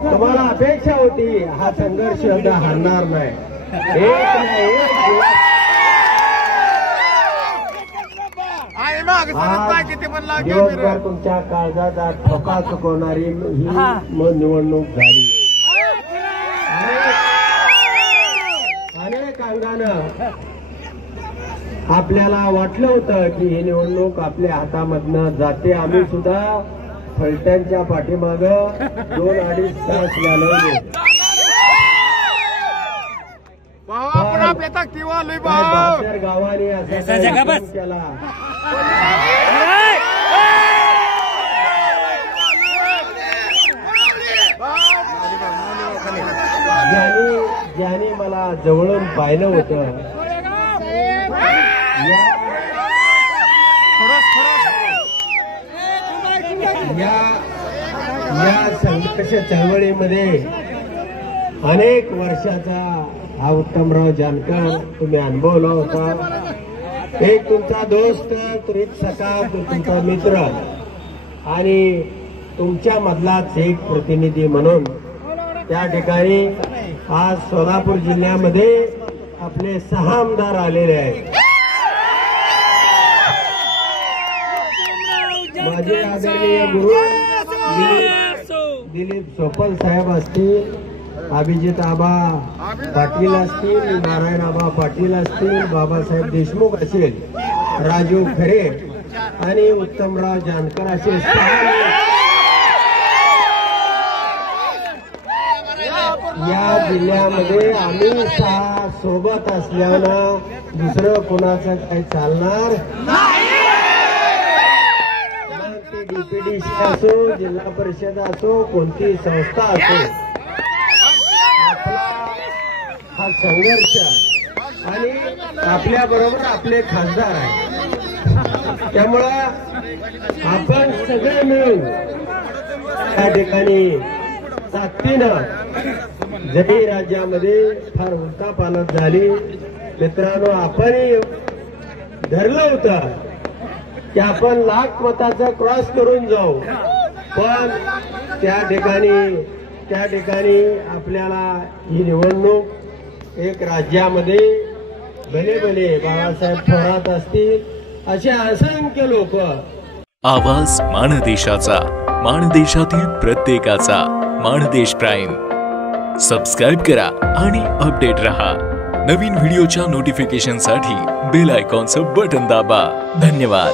तुम्हाला अपेक्षा होती हा संघर्ष एकदा हारणार नाही। दिवसभर तुमच्या काळजाचा ठोका चुकवणारी ही निवडणूक झाली। अनेक अंगानं आपल्याला वाटलं होतं की ही निवडणूक आपल्या हातामधनं जाते। आम्ही सुद्धा फलटणच्या पाठीमाग 2-2.5 तास घालवले। गावाने असं केला ज्याने मला जवळून पाहिलं होतं या संघर्ष चळवळीमध्ये अनेक वर्षाचा हा उत्तमराव जानकर तुम्ही अनुभवला होता। एक तुमचा दोस्त, एक सखा, तुमचा मित्र आणि तुमच्या मधलाच एक प्रतिनिधी म्हणून त्या ठिकाणी आज सोलापूर जिल्ह्यामध्ये आपले 6 आमदार आलेले आहेत। माझे आदरणीय गुरु दिलीप सोपल साहेब असतील, अभिजित आबा पाटील असतील, नारायण आबा पाटील असतील, बाबासाहेब देशमुख असेल, राजू खरे आणि उत्तमराव जानकर असेल, या जिल्ह्यामध्ये आम्ही 6 सोबत असल्यानं दुसरं कोणाचं काही चालणार नाही। ते डीपीडीसी असो, जिल्हा परिषद असो, कोणती संस्था असो, आपला हा संघर्ष आणि आपल्या बरोबर आपले खासदार आहे। त्यामुळं आपण सगळे मिळून त्या ठिकाणी ताकदीनं जरी राज्यामध्ये फार उलथापालथ झाली, मित्रांनो आपणही धरलं होतं की आपण 1,00,000 मताचा क्रॉस करून जाऊ, पण त्या ठिकाणी आपल्याला ही निवडणूक एक राज्यामध्ये भले बाळासाहेब थोरात असतील असे असंख्य लोक। आवाज माणदेशाचा, माणदेशातील प्रत्येकाचा, माणदेश प्राईम। सबस्क्राइब करा आणि अपडेट रहा। नवीन व्हिडिओच्या नोटिफिकेशनसाठी बेल आयकॉनचं बटन दाबा। धन्यवाद।